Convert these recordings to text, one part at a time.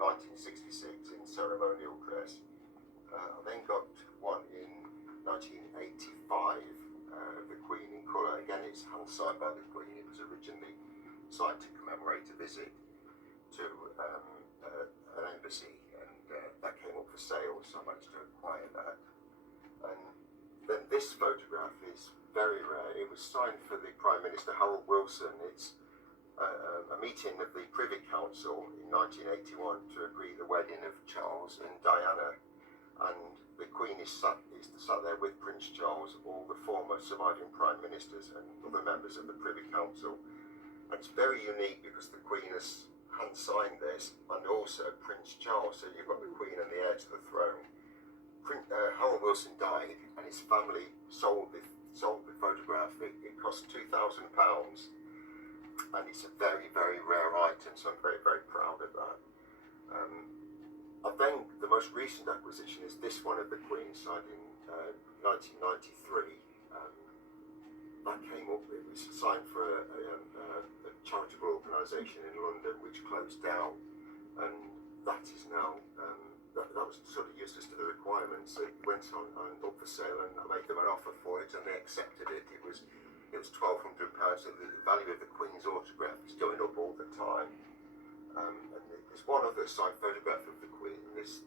1966 in ceremonial dress. I then got one in 1985, the Queen in colour. Again, it's hand signed by the Queen. It was originally signed to commemorate a visit to an embassy, and that came up for sale, so I managed to acquire that. And then this photograph is very rare. It was signed for the Prime Minister, Harold Wilson. It's a meeting of the Privy Council in 1981 to agree the wedding of Charles and Diana, and the Queen is sat there with Prince Charles, all the former surviving Prime Ministers and other members of the Privy Council. And it's very unique because the Queen has hand-signed this, and also Prince Charles, so you've got the Queen and the heir to the throne. Harold Wilson died, and his family sold the photograph. It cost £2,000, and it's a very, very rare item, so I'm very, very proud of that. Then the most recent acquisition is this one of the Queen, signed in 1993. That came up. It was signed for a charitable organisation in London which closed down, and that is now that was sort of useless to the requirements. It went on up for sale, and I made them an offer for it, and they accepted it. It was £1,200, so the value of the Queen's autograph is going up all the time. And there's one other signed photograph of the Queen, this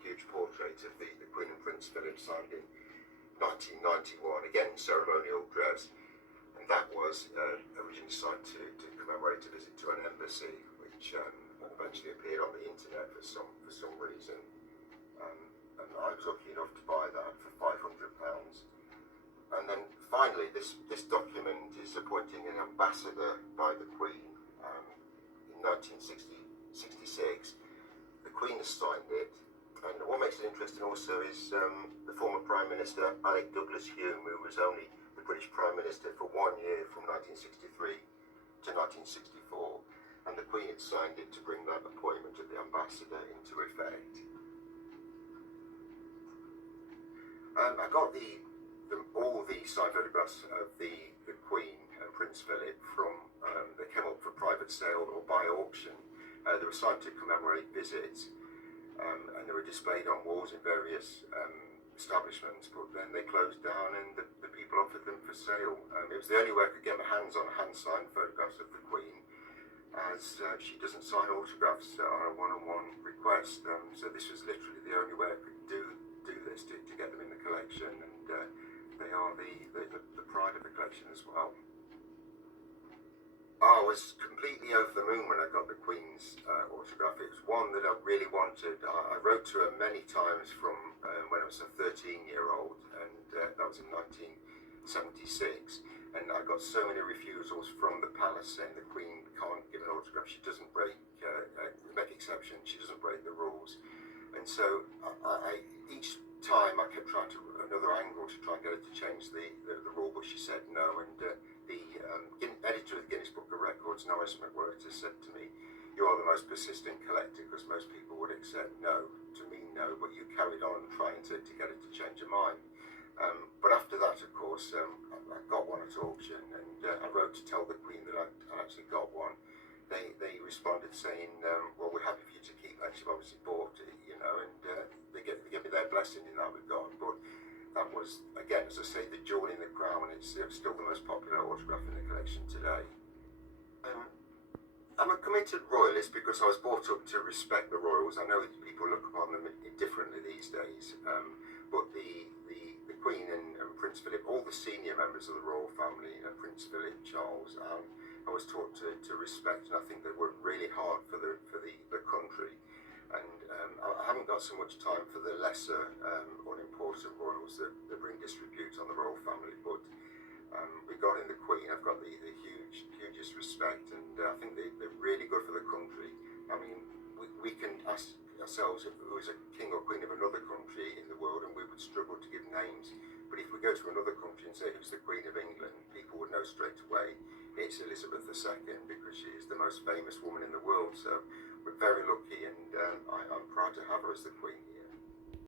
huge portrait of the Queen and Prince Philip, signed in 1991, again ceremonial dress, and that was originally signed to commemorate a visit to an embassy, which eventually appeared on the internet for some reason, and I was lucky enough to buy that for £500. And then finally, this document is appointing an ambassador by the Queen. In 1966, the Queen has signed it, and what makes it interesting also is the former Prime Minister Alec Douglas-Home, who was only the British Prime Minister for 1 year from 1963 to 1964, and the Queen had signed it to bring that appointment of the ambassador into effect. I got all the signed photographs of the Queen and Prince Philip from they came up for private sale or by auction. They were signed to commemorate visits, and they were displayed on walls in various establishments, but then they closed down and the people offered them for sale. It was the only way I could get my hands on hand-signed photographs of the Queen, as she doesn't sign autographs on a one-on-one request, so this was literally the only way I could do this to get them in the collection, and they are the pride of the collection as well. I was completely over the moon when I got the Queen's autograph. It was one that I really wanted. I wrote to her many times from when I was a 13-year-old, and that was in 1976. And I got so many refusals from the palace saying the Queen can't give an autograph. She doesn't make exceptions. She doesn't break the rules. And so each time I kept trying another angle to try and get her to change the rule, but she said no. And the editor of the Guinness Book of Records, Norris McWhirter, said to me, "You are the most persistent collector, because most people would accept no to mean no, but you carried on trying to get her to change her mind." But after that, of course, I got one at auction, and I wrote to tell the Queen that I actually got one. They responded saying, "Well, we're happy for you to keep that. You've obviously bought it, and they gave me their blessing in that regard." But that was, again, as I say, the jewel in the crown. It's still the most popular autograph in the collection today. I'm a committed royalist because I was brought up to respect the royals. I know people look upon them differently these days, but the Queen and Prince Philip, all the senior members of the royal family, Prince Philip, Charles, I was taught to respect, and I think they worked really hard for the country. And I haven't got so much time for the lesser unimportant royals that bring disrepute on the royal family, but regarding the Queen, I've got the hugest respect, and I think they're really good for the country. I mean, we can ask ourselves who is a king or queen of another country in the world, and we would struggle to give names. But if we go to another country and say who's the Queen of England, people would know straight away it's Elizabeth II, because she is the most famous woman in the world. So we're very lucky, and I'm proud to have her as the Queen.